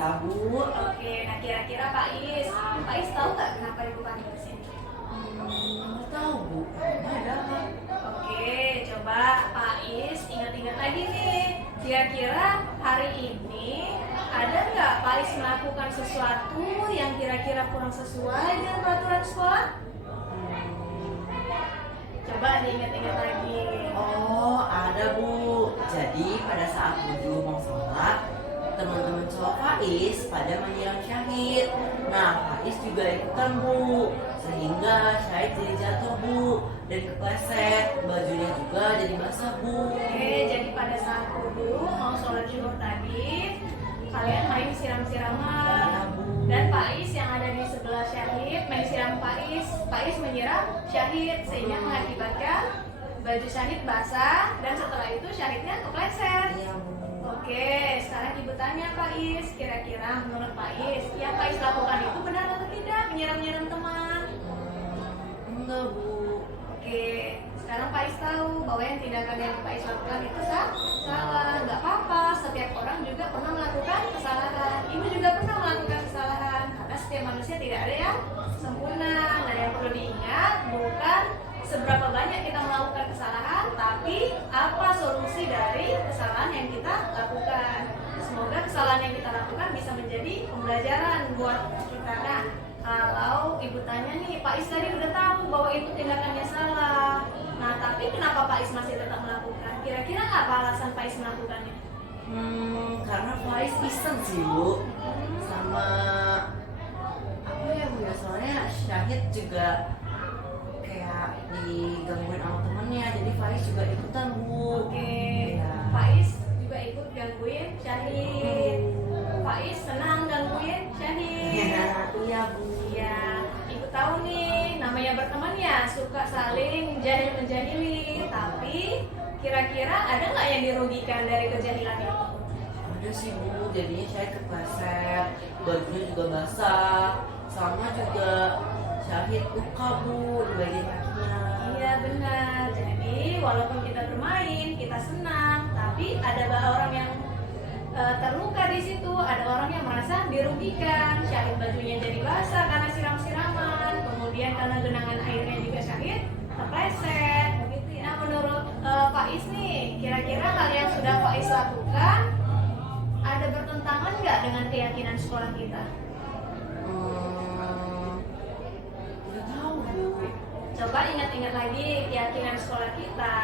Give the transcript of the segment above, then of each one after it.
bisa, Bu. Oke, nah kira-kira Pak Is tahu nggak kenapa Ibu panggil ke sini? Nggak tahu, Bu. Ada apa? Oke, coba Pak Is ingat-ingat lagi nih. Kira-kira hari ini ada nggak Pak Is melakukan sesuatu yang kira-kira kurang sesuai dengan peraturan sekolah? Coba diingat-ingat lagi. Oh, ada, Bu. Jadi pada saat wudhu mau sholat, teman-teman cowok Faiz pada menyiram Syahid. Nah, Faiz juga ikutan, Bu. Sehingga Syahid jadi jatuh, Bu. Dan kepleset, bajunya juga jadi basah, Bu. Oke, jadi pada saat wudhu mau sholat zuhur tadi, kalian main siram-siraman. Ya, Bu. Dan Pak Is yang ada di sebelah Syahid main siram Pak Is menyiram Syahid sehingga mengakibatkan baju Syahid basah dan setelah itu Syahidnya kepleset. Iya, Bu. Oke, sekarang Ibu tanya Pak Is, kira-kira menurut Pak Is, yang Pak Is lakukan itu benar atau tidak menyiram-nyiram teman? Enggak, Bu. Oke, sekarang Pak Is tahu bahwa yang tindakan yang Pak Is lakukan itu salah. Nggak apa-apa, setiap orang juga pernah melakukan kesalahan. Ibu juga pernah melakukan kesalahan, karena setiap manusia tidak ada yang sempurna. Dan yang perlu diingat, bukan seberapa banyak kita melakukan kesalahan, tapi apa solusi dari kesalahan yang kita lakukan. Semoga kesalahan yang kita lakukan bisa menjadi pembelajaran buat kita. Nah, kalau Ibu tanya nih, Pak Is tadi udah tahu bahwa itu tindakannya salah. Nah, tapi kenapa Pak Is masih tetap melakukan? Kira-kira apa alasan Pak Is melakukannya? Karena Faiz iseng sih, Bu. Sama apa ya, Bu, ya? Soalnya Syahid juga kayak digangguin sama temennya, jadi Faiz juga ikutan, Bu. Oke, Ya. Pak Is juga ikut gangguin Syahid. Pak Is senang gangguin Syahid. Iya, Bu. Iya, Ibu tahu nih, namanya berteman ya suka saling jahil-menjahili. Tapi kira-kira ada nggak yang dirugikan dari kejahilan itu? Ada sih, Bu. Jadinya Syahid kepleset, bajunya juga basah, sama juga Syahid luka, Bu, di bagian kakinya. Iya benar. Jadi walaupun kita bermain, kita senang, tapi ada orang yang terluka di situ. Ada orang yang merasa dirugikan. Syahid bajunya jadi basah karena siram-siraman. Kemudian karena genangan airnya juga Syahid terpleset. Begitu ya. Nah, menurut Pak Is nih, kira-kira hal yang sudah Pak Is lakukan ada bertentangan nggak dengan keyakinan sekolah kita? Tidak tahu, Bu. Coba ingat-ingat lagi keyakinan sekolah kita.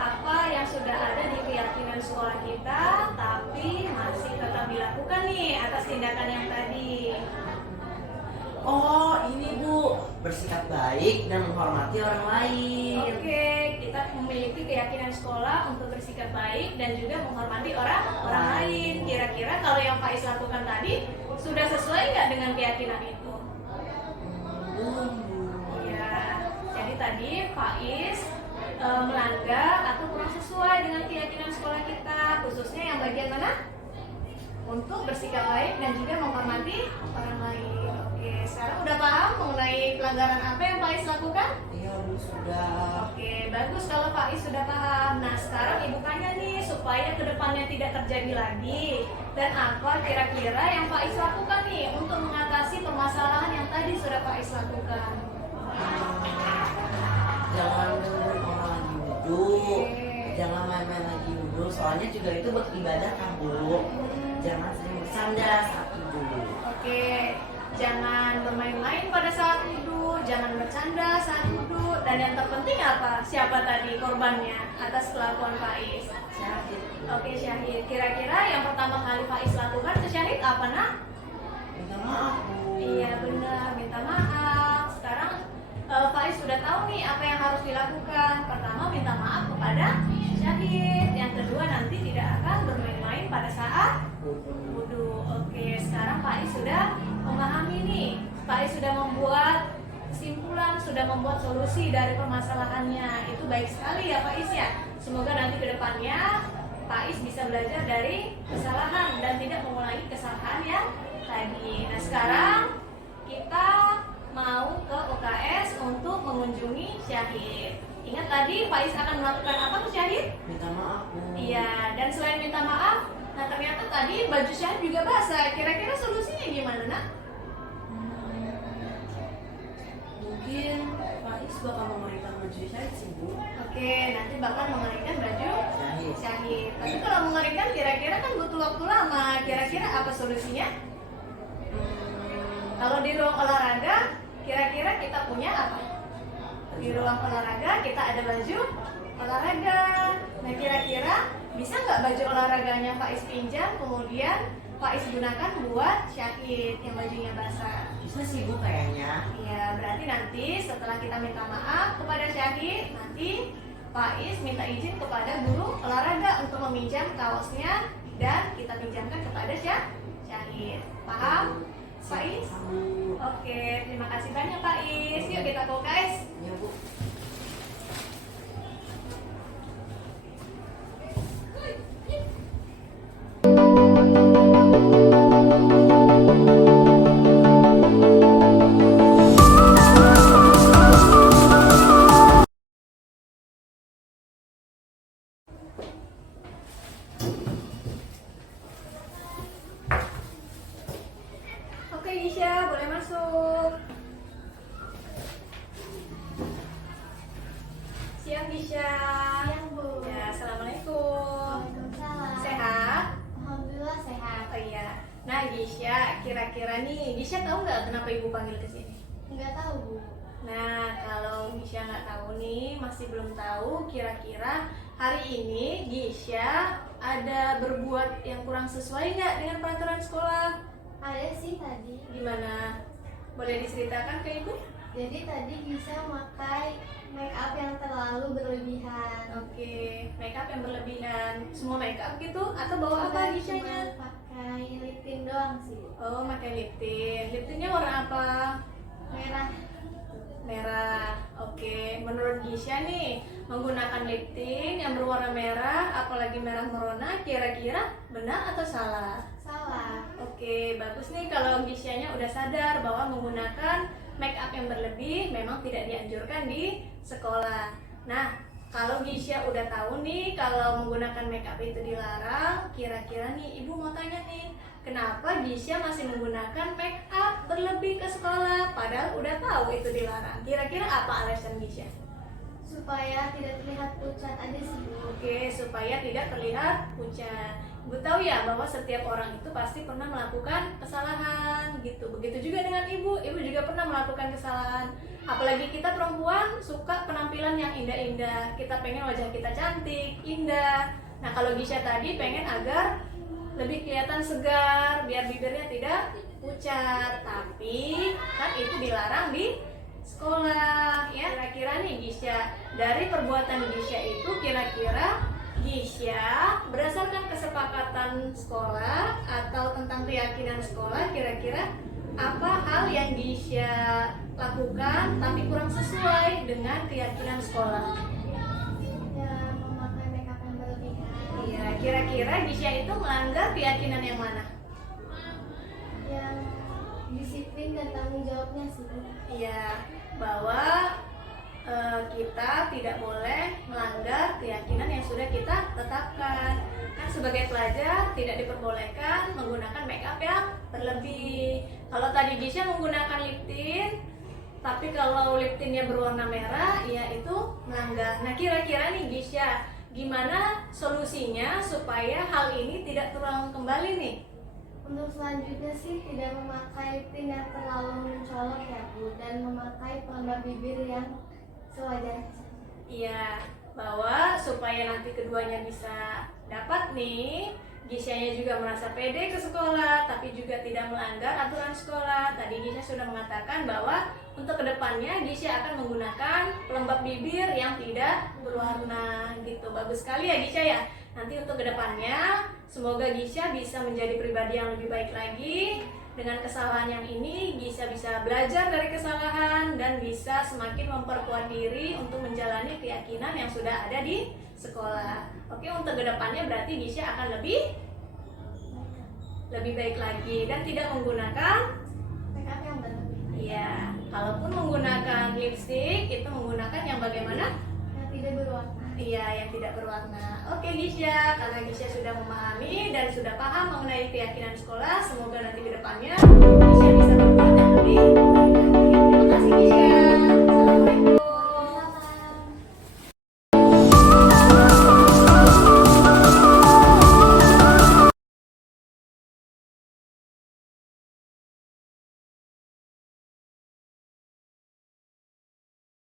Apa yang sudah ada di keyakinan sekolah kita tapi masih tetap dilakukan nih atas tindakan yang tadi? Oh, ini, Bu, bersikap baik dan menghormati orang lain. Oke, kita memiliki keyakinan sekolah untuk bersikap baik dan juga menghormati orang lain. Kira-kira kalau yang Pak Is lakukan tadi sudah sesuai nggak dengan keyakinan itu? Belum, Bu. Ya, jadi tadi Pak Is melanggar atau kurang sesuai dengan keyakinan sekolah kita, khususnya yang bagian mana? Untuk bersikap baik dan juga menghormati orang lain. Oke, sekarang udah paham mengenai pelanggaran apa yang Pak Is lakukan? Iya, Bu, sudah. Oke, bagus kalau Pak Is sudah paham. Nah, sekarang Ibu tanya nih, supaya kedepannya tidak terjadi lagi, dan apa kira-kira yang Pak Is lakukan nih untuk mengatasi permasalahan yang tadi sudah Pak Is lakukan? Jangan dengerin orang lagi wudhu. Oke. Jangan main-main lagi wudhu. Soalnya juga itu buat ibadah kan, Bu. Jangan sering bersanda saat wudhu. Oke, jangan bermain-main pada saat wudhu, jangan bercanda saat wudhu, dan yang terpenting apa? Siapa tadi korbannya atas kelakuan Pak Is? Syahid. Oke, Syahid. Kira-kira yang pertama kali Pak Is lakukan ke Syahid apa, Nak? Minta maaf, Bu. Iya benar, minta maaf. Sekarang Pak Is sudah tahu nih apa yang harus dilakukan. Pertama, minta maaf kepada Syahid. Yang kedua, nanti tidak akan bermain-main pada saat wudhu. Oke, sekarang Pak Is sudah memahami nih. Pak Is sudah membuat kesimpulan, sudah membuat solusi dari permasalahannya. Itu baik sekali ya Pak Is ya. Semoga nanti ke depannya Pak Is bisa belajar dari kesalahan dan tidak mengulangi kesalahan yang tadi. Nah, sekarang kita mau ke UKS untuk mengunjungi Syahid. Ingat tadi Pak Is akan melakukan apa ke Syahid? Minta maaf, Bu. Iya, dan selain minta maaf, Nah ternyata tadi baju Syahid juga basah. Kira-kira solusinya gimana nak? Mungkin Faiz bakal mengeringkan baju Syahid sih Bu. Oke, nanti bakal mengeringkan baju Syahid. Syahid. Tapi kalau mengeringkan kira-kira kan butuh waktu lama. Kira-kira apa solusinya? Kalau di ruang olahraga, kira-kira kita punya apa? Di ruang olahraga kita ada baju olahraga. Nah kira-kira bisa nggak baju olahraganya Faiz pinjam, kemudian Faiz gunakan buat Syahid yang bajunya basah? Bisa sih Bu kayaknya. Ya, berarti nanti setelah kita minta maaf kepada Syahid, nanti Faiz minta izin kepada guru olahraga untuk meminjam kaosnya dan kita pinjamkan kepada Syahid. Paham? Faiz? Bu. Oke, terima kasih banyak Faiz. Yuk kita ke UKS. Ya Bu. Oke Gisha, boleh masuk. Siang Gisha. Siang, Bu. Ya, assalamualaikum. Waalaikumsalam. Sehat? Alhamdulillah sehat. Oh iya. Nah Gisha, kira-kira nih Gisha tahu nggak kenapa ibu panggil ke sini? Enggak tahu, Bu. Nah, kalau Gisha nggak tahu nih, masih belum tahu kira-kira hari ini Gisha ada berbuat yang kurang sesuai nggak dengan peraturan sekolah? Ada sih tadi. Gimana? Boleh diceritakan ke ibu? Jadi tadi bisa memakai make up yang terlalu berlebihan. Oke, make up yang berlebihan. Semua make up gitu? Atau bawa apa Cuma Gishanya? pakai lip tint doang sih. Oh, pakai lip tint. Lip tintnya warna apa? Merah. Merah. Oke, menurut Gisha nih, menggunakan lip tint yang berwarna merah, apalagi merah merona, kira-kira benar atau salah? Salah. Oke, bagus nih kalau Gishanya udah sadar bahwa menggunakan make up yang berlebih memang tidak dianjurkan di sekolah. Nah, kalau Gisha udah tahu nih kalau menggunakan make up itu dilarang, kira-kira nih ibu mau tanya nih, kenapa Gisha masih menggunakan make up berlebih ke sekolah padahal udah tahu itu dilarang? Kira-kira apa alasan Gisha? Supaya tidak terlihat pucat aja sih, Bu. Oke, supaya tidak terlihat pucat. Ibu tahu ya bahwa setiap orang itu pasti pernah melakukan kesalahan gitu. Begitu juga dengan ibu juga pernah melakukan kesalahan. Apalagi kita perempuan suka penampilan yang indah-indah. Kita pengen wajah kita cantik, indah. Nah, kalau Gisha tadi pengen agar lebih kelihatan segar, biar bibirnya tidak pucat. Tapi kan itu dilarang di sekolah ya. Kira-kira nih Gisha, dari perbuatan Gisha itu kira-kira Gisha berdasarkan kesepakatan sekolah atau tentang keyakinan sekolah, kira-kira apa hal yang Gisha lakukan tapi kurang sesuai dengan keyakinan sekolah? Ya, memakai make up yang berlebihan. Iya, kira-kira Gisha itu melanggar keyakinan yang mana? Yang disiplin dan tanggung jawabnya sih, Bu. Iya, bahwa kita tidak boleh melanggar keyakinan yang sudah kita tetapkan. Kan sebagai pelajar tidak diperbolehkan menggunakan make up yang berlebih. Kalau tadi Gisha menggunakan lip tint, tapi kalau lip tintnya berwarna merah, ya itu melanggar. Nah, kira-kira nih Gisha, gimana solusinya supaya hal ini tidak terulang kembali nih? Untuk selanjutnya sih tidak memakai lip tint yang terlalu mencolok ya, Bu, dan memakai pelembab bibir yang sewajarnya. Iya, bahwa supaya nanti keduanya bisa dapat nih, Gishanya juga merasa pede ke sekolah, tapi juga tidak melanggar aturan sekolah. Tadi Gisha sudah mengatakan bahwa untuk kedepannya Gisha akan menggunakan pelembab bibir yang tidak berwarna gitu. Bagus sekali ya Gisha ya. Nanti untuk kedepannya semoga Gisha bisa menjadi pribadi yang lebih baik lagi. Dengan kesalahan yang ini, Gisha bisa belajar dari kesalahan dan bisa semakin memperkuat diri untuk menjalani keyakinan yang sudah ada di sekolah. Oke, untuk kedepannya berarti Gisha akan lebih baik lagi dan tidak menggunakan Make up yang berlebihan. kalaupun menggunakan lipstick itu menggunakan yang bagaimana? Yang tidak berwarna. Iya, yang tidak berwarna. Oke Gisya, karena Gisya sudah memahami dan sudah paham mengenai keyakinan sekolah, semoga nanti ke depannya Gisya bisa berbuat yang lebih